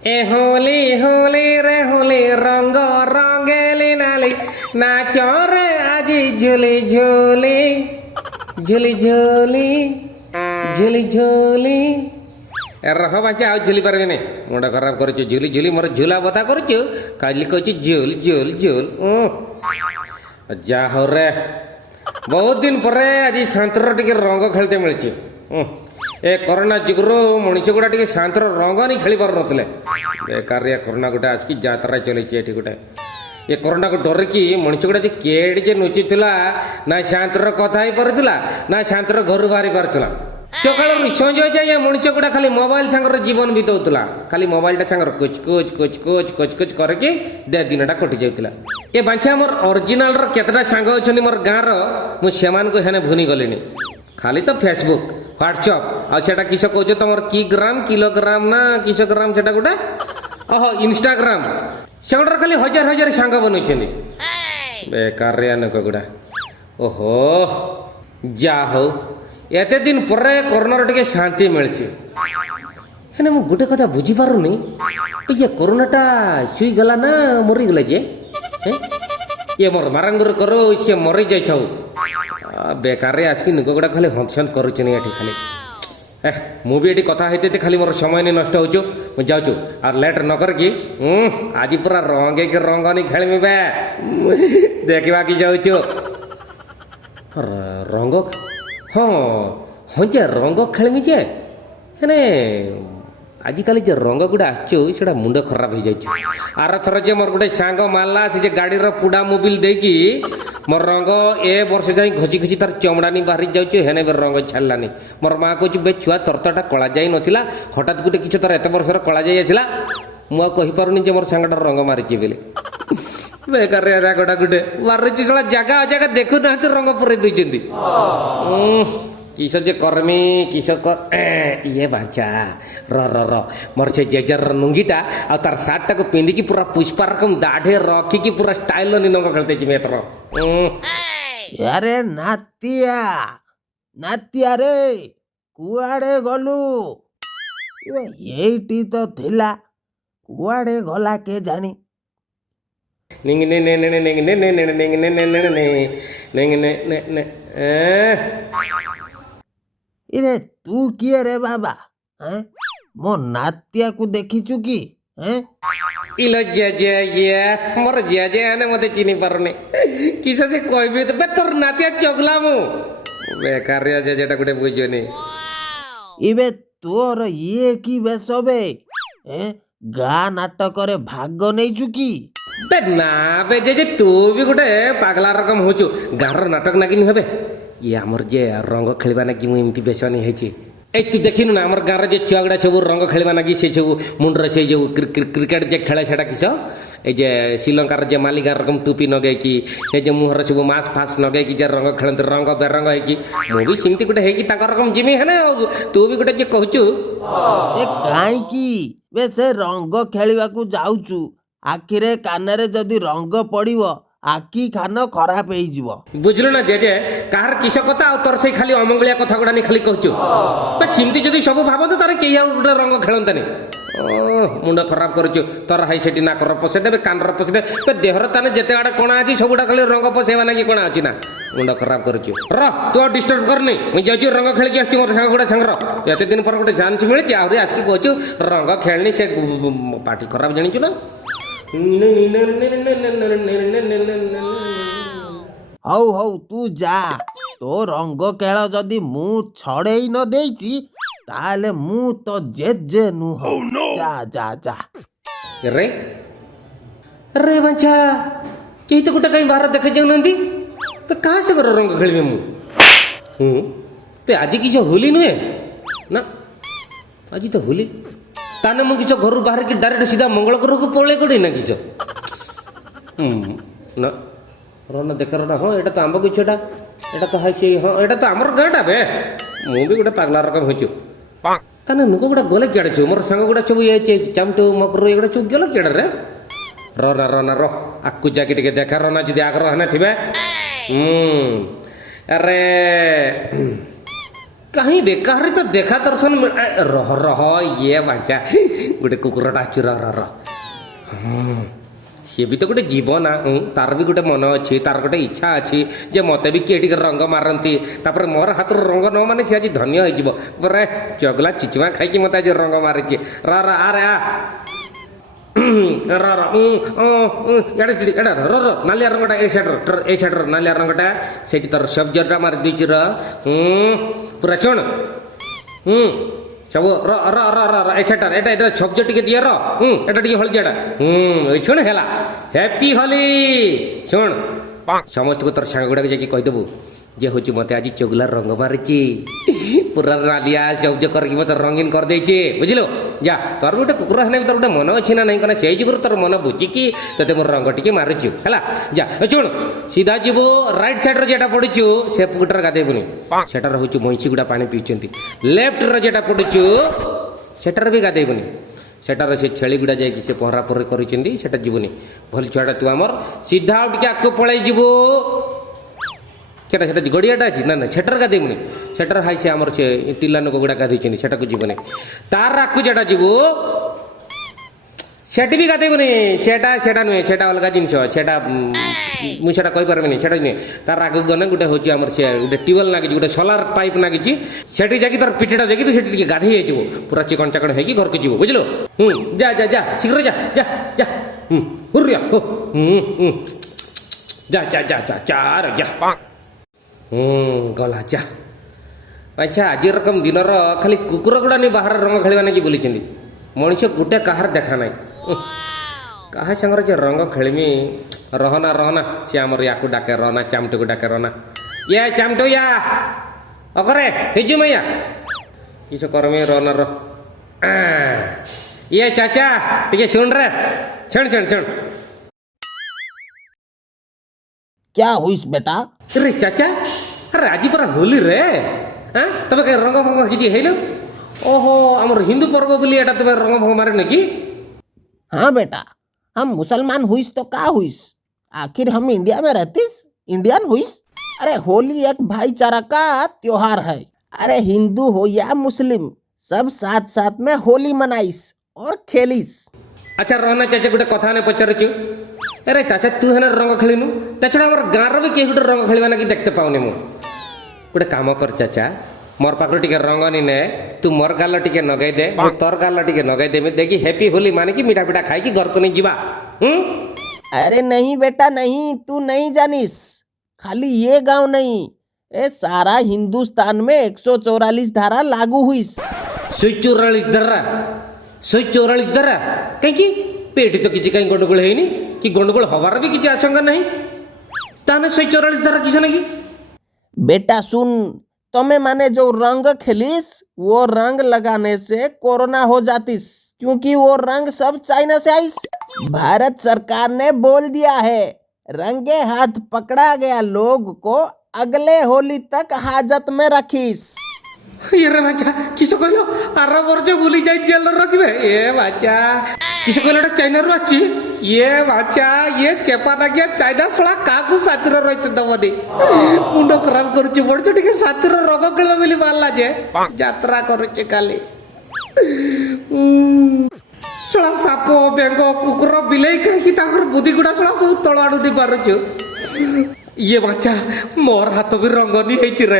ए होली होली रे होली रंग रंगेली नाली नाच रे आजी झुली झुली झुली झुली झुली झुली रह बाचा आ झुली पारे नहीं मुंडा खराब कर झुली झुली मोर झुला बता कर काली कहूँ झुल झुल झुल जा हो रे बहुत दिन पर आज शांतर टे रंग खेलते मिली ए कोरोना जुगरू मनुष्य गुड़ा टे शांतर रंग नहीं खेली पार नथिले बेकार कोरोना गोटे आज की जात्रा चली गोटे ये कोरोना को डर की मनुष्य गुड़ा केड़ी जे नुचुला ना शांतर कथा ही पारुला ना शांतर घर बाहरी पारुला सकाल संजय जाए मनुष्य गुड़ा खाली मोबाइल सांगर जीवन बीतौला खाली मोबाइल सांगर कुछ कुछ कुछ कुछ कुछ कुछ करके दे दिनटा कटि जाऊला ए बांछा मोर ओरिजिनल केतटा सांग अच्छा मोर गाँव मुझे हेने भूनी गलिनी खाली तो फेसबुक व्हाट्सअप आटा किस कह तुम कि ग्राम किलोग्राम ना किस ग्राम से गोटे ओहो इंस्टाग्राम से खाली हजार हजार सांग बनई बेकार गुड़ा ओहो जा हो एत दिन पर कोरोना टे शांति मिली है मुझे गोटे कथा बुझीपारुनी ये कोरोनाटा शुईगला ना मरीगला जे ये मोर मारांगुर करो सी मरी जाऊ बेकार आज की नुक गुड़ा खाली हंसंत करुचे खाली मुझे ये कथा होते खाली मोर समय नहीं नष्ट हो जाऊँ और लेट न करके आज पूरा रंगे के रंग नहीं खेलमी बे देखा कि जाऊँ रंग हाँ हाँ जे रंग खेलमी जे है आजिकल जो रंग गुड़ा आसा मुंड खराब हो जाए आर थर जे मोर गोटे सांग मारला से गाड़ी पुड़ा मोबिल देकी मोर रंग ए वर्ष जाए घसी घसी तार चमड़ानी बाहरी जाऊँ हेने रंग छाड़लानी मोर माँ कह बे छुआ तरतटा कला जाई नथिला हठात गोटे किसी तार एत वर्षर कला जाई आसला मुझे कहीपारूनी जे मोर सांगटा रंग मारिची बोले बेकार गोटा गोटे मारुची साला जगह जगह देखु ना रंग पुरे देती किस जे कर्मी किस ये बाचा र मोर से जेजर नुंगीटा आ तार सार्टा को पिंधिकी पूरा पुष्पा रकम दाढ़े रखिकी पूरा स्टाइल निनंग खेलते मेथर अरे नातिया नातिया रे कुआड़े गलु यही तो थिला कुआड़े गला के जानी निंग ने ने ने निंग ने ने ने निंग ने ने ने निंग ने ने ने इरे तू किए रे बाबा हैं मो नातिया को देखिचु की हैं इलो जे जे ये मोर जे जे आने मते चिनी पारने किस से कहबे तो बे तोर नातिया चगला मु बेकार जे जेटा गुटे बुझोनी इबे तोर ये की बेसबे हैं गा नाटक रे भाग नै चुकी बे ना बे जे तू भी गोटे पागला रकम होचु गार नाटक नागिन हेबे ये आमर जे रंग खेलवा ना कि मुझे बेसनी है तू देखिनु ना आमर गाँव जे छुआ गुड़ा सब रंग खेलवा ना कि से सब मुंडर से जो क्रिकेट जे खेले सेटा किस ये श्रीलंकार जे मालिका रकम टूपी नगे कि जे मुहर सब मास फास नगे कि जे रंग खेलते रंग बेरंग है कि मुझे सेमती गोटे है रकम जिमी है ना तू भी गोटे जे कहचु ए काई की बे से रंग खेलिबा को जाउचु आखिरे कानरे जदी रंग पड़िवो आखि खान खराब हो बुझलु ना जे कार किस कथा तोर से खाली अमंगलिया कथा गुड़ा नहीं खाली कहचु सेमती जदि सब भाव तो तार कई गोटे रंग खेलतानी मुंड खराब करुचु तोर हाई सेठी नाकर पशेदे कानर पशेदे देहर ताने जिते आड़े कणा अच्छी सबुटा खाली रंग पशेवा ना कि कणा अच्छी ना मुंड खराब करुचु र तू डिस्टर्ब करनी मुझे जाऊँ रंग खेल आस मत सांग गुड़ा सांगर एत दिन पर गोटे चांस मिली आहरी आज की कहचु रंग खेलनी से पार्टी खराब जानिचु ना हौ हौ तू जा तो रंग खेल जदि मु छड़े न देची ताले मु तो जे नुह जा जा जा रे रे बंचा केही तो गोटे कहीं बाहर देखे जाऊ नंदी पे कहाँ से कर रंग खेलबे मु पे आज किछ होली नुहे ना आज तो होली ताने मु किछ घर बाहर की डायरेक्ट सीधा मंगल ग्रह को पळे कड़ी ना किछ ना रोना देख रोना हाँ एटा तो आंब किछटा एटा तो हाई से हाँ एटा तो हमर गाटा बे मु भी गोटे पागला रकम होचु ताने नुको गुड़ा गले केड़े छु मोर संग गुड़ा सब ये चामटो मकर एगुड़ा छु गेलो केड़े रे रोना रोना रो आकु जाके टिके देखा रोना जदि आग्रह हने थिबे अरे कहीं बेकार तो देखा दर्शन रह रह ये बाचा गोटे कुकुरटा आचु रह रह सी भी तो गोटे जीव ना तार भी गोटे मन अच्छी तार गोटे इच्छा अच्छी जे मत भी किए टे रंग मारती तापर मोर हाथ रंग न माने सी आज धन्य हो पूरा चगला चिचुआ खाई मत आज रंग मारिची रा रा आ रे आ नालिया रंगटा ए साइड नालिया रंगटा से तर सब जरा मार दीची पूरा शुण सब ए साइड एटा सब्ज टिके दिए एटा टिके हलदियाटा शुण है हैप्पी होली शुण समस्त को तोर सांग गुड़ा जाकि कहीदेबू जे हूँ मत आज चगुला रंग मारिची पूरा नालिया जब करके मत रंगीन कर देचे बुझल जा तोर गोटे कुकुर है तोर गोटे मन अच्छी ना नहीं कहना से जुगर तोर मन बुझिकी ते मोर रंग टी मारुचु है जा शुण सीधा जीव राइट साइड रेटा पड़ुचु से पुकुटार गाधेबुनि सेटार हूँ मईसी गुड़ा पानी पीछे लेफ्ट रेटा पड़ुचु सेटार भी गाधेबुनि सेटार से छेली गुड़ा जाकि से पहरा पहरी कर जीवनी भल छुआटा तू आमर सीधा उठ के आगे पलि जीवु सेटा सेटा गड़ियाटा अच्छी ना ना सेटर गाधेबुनि सेटर हाई से आमर से तिला लोक गुड़ा गाधे सेटा को जीवनी तार आगू जेटा जीवु सेट भी गाधेबुनि सेटा सेटा नुहे सेटा अलग जिनस सेटा मुझे कही पार्बनी सेटा नुहे तार आगू गने गोटे हूँ आमर से गोटे ट्यूबवेल नागी गोटे सोलार पाइप नागी सेठी जाकि तार पिठटा देखी तू से गाधे जाइए पूरा चिकन चाकड़ होगी घर को जीव बुझल जा जा जा शीघ्र जा जा जा हुर्रिया जा जा जा जा चार जा गला जा अच्छा आज रकम दिन खाली कुकुर गुड़ा नहीं बाहर रंग खेलवा नहीं बोली मनुष्य गोटे कहार देखा ना कहा संगर जे रंग खेलमी रहना रहना सी आमर या डाके रहना चामटो को डाके रहना ये चामटो या अकरे हिजु मैया किस करमी रहना रह ये चाचा टे सुन रे सुन सुन सुन क्या हुईस बेटा रे चाचा अरे आज पर होली रे तब कहीं रंग भंग कि है ओहो आमर हिंदू पर्व बोली एटा तुम रंग भंग मारे न कि हाँ बेटा हम मुसलमान हुईस तो का हुईस आखिर हम इंडिया में रहतीस इंडियन हुईस अरे होली एक भाईचारा का त्योहार है अरे हिंदू हो या मुस्लिम सब साथ साथ में होली मनाइस और खेलिस अच्छा रहना चाचा गोटे कथा ने पचारुचु अरे चाचा तू है रंग खेलनु ताछड़ा हमर गाँव भी कहीं गोटे रंग खेलवा ना देखते पाऊनी मु गोटे काम कर चाचा मोर पाखर टिके रंग नी ने तू मोर गाल टिके नगई दे तोर गाल टिके नगई देमी देखी हैप्पी होली माने की मीठा पीठा खाई की घर को नहीं जीवा अरे नहीं बेटा नहीं तू नहीं जानिस खाली ये गांव नहीं ए सारा हिंदुस्तान में 144 धारा लागू हुईस 144 धारा कहीं पेटी तो किसी कहीं गंडगोल है कि गंडगोल हवार भी किसी आशंका नहीं ताने 144 धारा किसी नहीं बेटा सुन तुम्हें माने जो रंग खेलिस वो रंग लगाने से कोरोना हो जातीस क्योंकि वो रंग सब चाइना से आईस भारत सरकार ने बोल दिया है रंगे हाथ पकड़ा गया लोग को अगले होली तक हाजत में रखीस ये रे बाचा किस कहलो आरा वर्ष भूली जाई जेल रखबे ए बाचा किस कहलो चाइना रो अछि ये बाचा ये चेपा ना गया चाइना सळा काकू सातिर रहित दबदी मुंड खराब करूची बडछ टिके सातिर रोग खेलबा बोली बाला जे यात्रा करूची काली सळा साप बेंग कुकुर बिलेई काकी ताकर बुद्धि गुडा सळा बहुत तळ आडू दी पारुछु ये बच्चा मोर हाथ भी रंगनी है रे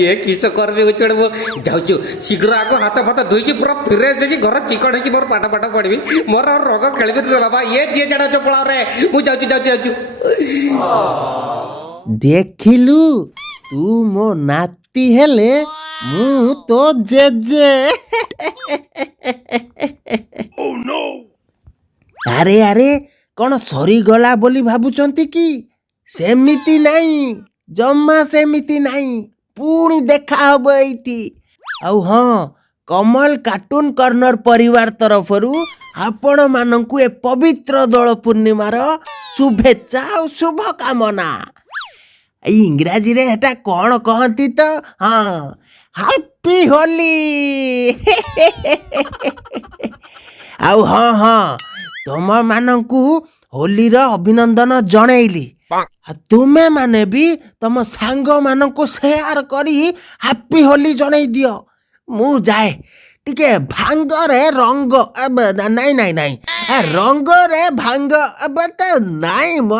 ये किस करबे चढ़बो जाउछु शीघ्र आगो हाथ फाथ धोई की पूरा फिरे से घर चिकन है कि मोर पाटा पाटा पड़बी मोर और रंग खेलबे रे बाबा ये दिए जड़ा चपला रे मु जाउछु जाउछु देखिलु तू मो नाती हेले मु तो जेजे ओह नो अरे अरे कौन सरी गला बोली भाबुचंती की सेमिति नहीं जम्मा सेमिति नहीं पुणी देखा हब एठी आउ हाँ कमल कार्टून कॉर्नर परिवार तरफरु आपण मानंकु ए पवित्र दोल पूर्णिमार शुभेच्छा और शुभ कामना इंग्राजी रे हेटा कौन कहती तो हाँ हैप्पी होली आउ हाँ हाँ ତମମାନଙ୍କୁ ହୋଲିର ଅଭିନନ୍ଦନ ଜଣେଇଲି। ତୁମେ ମାନେ ବି ତମ ସାଙ୍ଗମାନଙ୍କୁ ସେୟାର କରି ହାପି ହୋଲି ଜଣେଇ ଦିଅ। ମୁଁ ଯାଏ ଟିକେ ଭାଙ୍ଗରେ ରଙ୍ଗ ନାଇଁ ରଙ୍ଗରେ ଭାଙ୍ଗ ନାଇଁ ମ।